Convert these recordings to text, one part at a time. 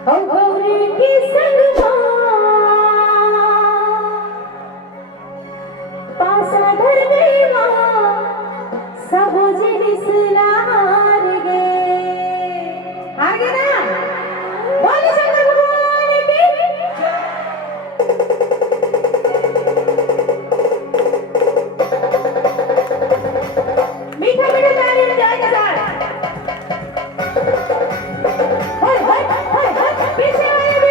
ओ गौरी की संगमा पासा धर गई माँ सब जिनिस हार गए ना बोले शंकर भगवान की मीठा मीठा ताली बजाए के साथ हाय हाय हाय हाय पीछे आए भी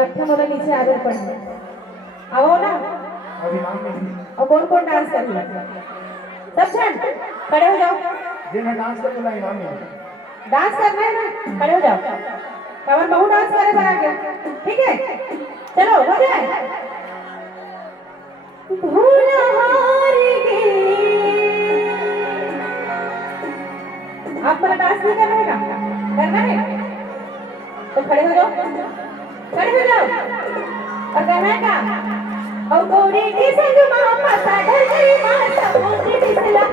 लखन वाला नीचे आदर पड़ना आओ ना और कौन कौन डांस कर रहा सब जन खड़े हो जाओ जिन्हें डांस कर बोला इनाम है डांस करना है ना खड़े हो जाओ कमर बहु डांस करे बना के ठीक है चलो हो जाए भूल हार गए आपको डांस नहीं करना है करना है तो खड़े हो जाओ खड़े हो जाओ और कहना का ओ गौरी की संग मां पासा ढल गई मां सब मुझे दिसला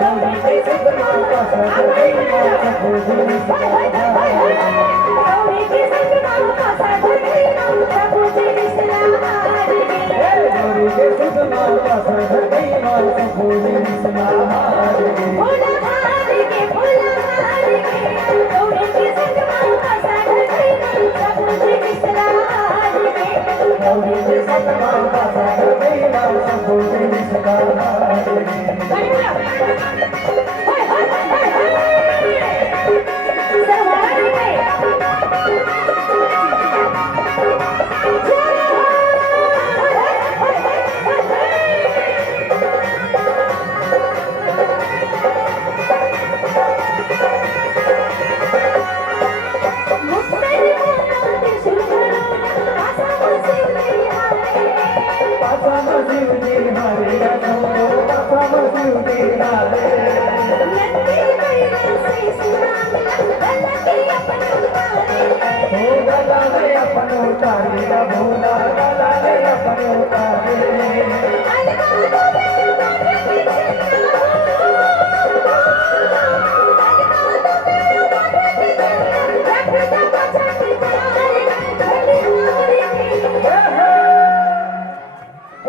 गौरी की संग मां पासा ढल गई मां सब मुझे दिसला गौरी की संग मां पासा ढल गई मां सब मुझे दिसला गौरी के सुध मां पासा ढल गई मां सब मुझे दिसला भोला हार के गौरी की संग मां पासा ढल गई मां सब मुझे दिसला गौरी के सुध मां पासा ढल गई मां सब मुझे दिसला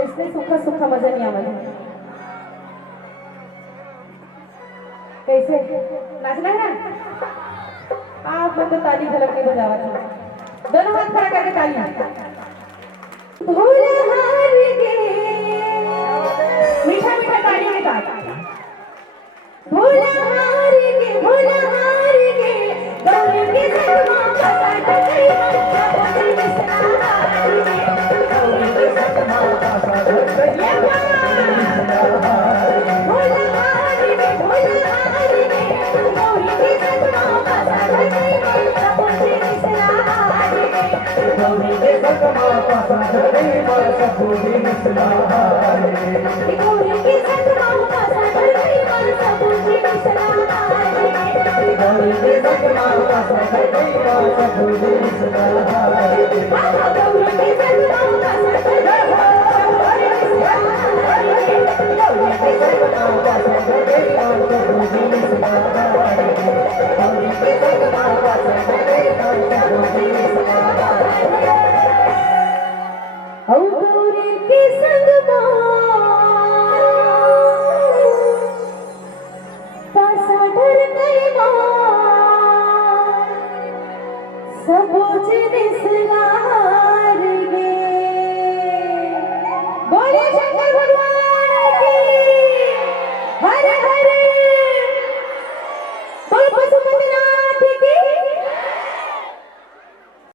इसने सूखा सूखा मजा नहीं आवा कैसे नाचना है ना आप तो ताली झलक के बजावा था दोनों हाथ खड़ा करके ताली भूल हार गए गौरी की संग माँ पासा धर गई मन सबूती मिसला गौरी की संग पासा धर गई माँ सबूत मिसला